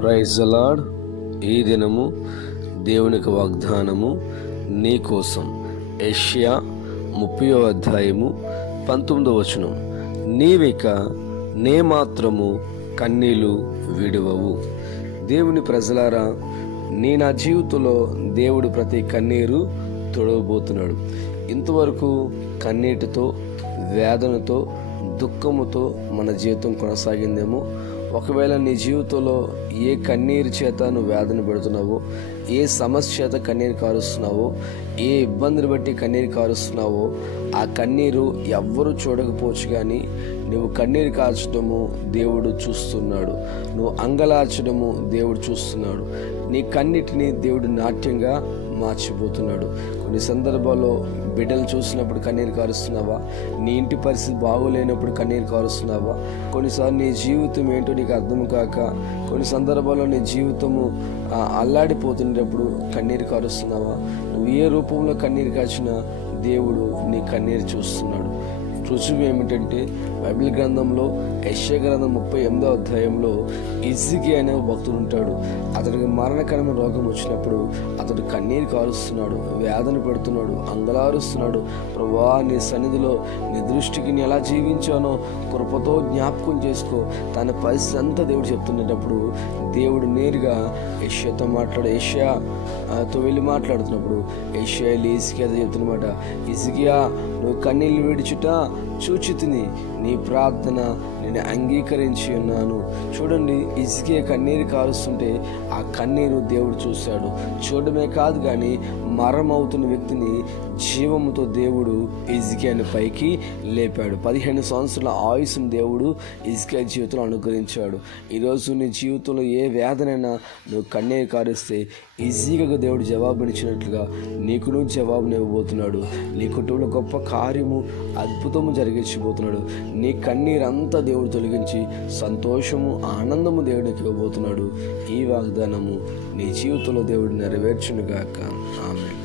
Praise the lord. ఈ దినము దేవునికి వాగ్దానము నీ కోసం. యెషయా 30వ అధ్యాయము 19వ వచనం. నీవిక నే మాత్రము కన్నీళ్లు విడువవు. దేవుని ప్రజలారా, నా జీవితంలో దేవుడు ప్రతి కన్నీరు తొడవబోతున్నాడు. ఇంతవరకు కన్నీటితో, వేదనతో, దుఃఖముతో మన జీవితం కొనసాగిందేమో. ఒకవేళ నీ జీవితంలో ఏ కన్నీరు చేత నువ్వు వేదన పెడుతున్నావో, ఏ సమస్య చేత కన్నీరు కారుస్తున్నావో, ఏ ఇబ్బందిని బట్టి కన్నీరు కారుస్తున్నావో, ఆ కన్నీరు ఎవ్వరూ చూడకపోవచ్చు, కానీ నువ్వు కన్నీరు కార్చడము దేవుడు చూస్తున్నాడు. నువ్వు అంగలార్చడము దేవుడు చూస్తున్నాడు. నీ కన్నిటిని దేవుడు నాట్యంగా మార్చిపోతున్నాడు. కొన్ని సందర్భాల్లో బిడ్డలు చూసినప్పుడు కన్నీరు కారుస్తున్నావా? నీ ఇంటి పరిస్థితి బాగోలేనప్పుడు కన్నీరు కారుస్తున్నావా? కొన్నిసార్లు నీ జీవితం ఏంటో నీకు అర్థం కాక, కొన్ని సందర్భాల్లో నీ జీవితము అల్లాడిపోతున్నప్పుడు కన్నీరు కారుస్తున్నావా? నువ్వు ఏ రూపంలో కన్నీరు కాచినా దేవుడు నీ కన్నీరు చూస్తున్నాడు. రుజువు ఏమిటంటే, బైబిల్ గ్రంథంలో యెషయా గ్రంథం 38వ అధ్యాయంలో హిజ్కియా అనే భక్తుడు ఉంటాడు. అతడికి మరణకరమైన రోగం వచ్చినప్పుడు అతడు కన్నీరు కారుస్తున్నాడు, వేదన పెడుతున్నాడు, అంగలారుస్తున్నాడు. ప్రభువా, నీ సన్నిధిలో నీ దృష్టికి నీ ఎలా జీవించానో కృపతో జ్ఞాపకం చేసుకో. తన పరిస్థితి అంతా దేవుడు చెప్తున్నప్పుడు దేవుడు నేరుగా యెషయాతో యెషయాతో వెళ్ళి మాట్లాడుతున్నప్పుడు యెషయా హిజ్కియాతో చెప్తున్నమాట, హిజ్కియా, నువ్వు కన్నీళ్ళు విడిచుట చూచితిని, నీ ప్రార్థన నేను అంగీకరించి ఉన్నాను. చూడండి, హిజ్కియా కన్నీరు కారుస్తుంటే ఆ కన్నీరు దేవుడు చూశాడు. చూడమే కాదు, కానీ మరణమవుతున్న వ్యక్తిని జీవముతో దేవుడు హిజ్కియాని పైకి లేపాడు. 15 సంవత్సరాల ఆయుస్సును దేవుడు హిజ్కియా జీవితంలో అనుగ్రహించాడు. ఈరోజు నీ జీవితంలో ఏ వేదనైనా నువ్వు కన్నీరు కారిస్తే ఈజీగా దేవుడు జవాబునిచ్చినట్లుగా నీకు నువ్వు జవాబునివ్వబోతున్నాడు. నీ కుటుంబంలో గొప్ప కార్యము, అద్భుతము జరిగించబోతున్నాడు. నీ కన్నీరంతా దేవుడు తొలగించి సంతోషము, ఆనందము దేవుడికి ఇవ్వబోతున్నాడు. ఈ వాగ్దానము నీ జీవితంలో దేవుడు నెరవేర్చునుగాక. ఆమేన్.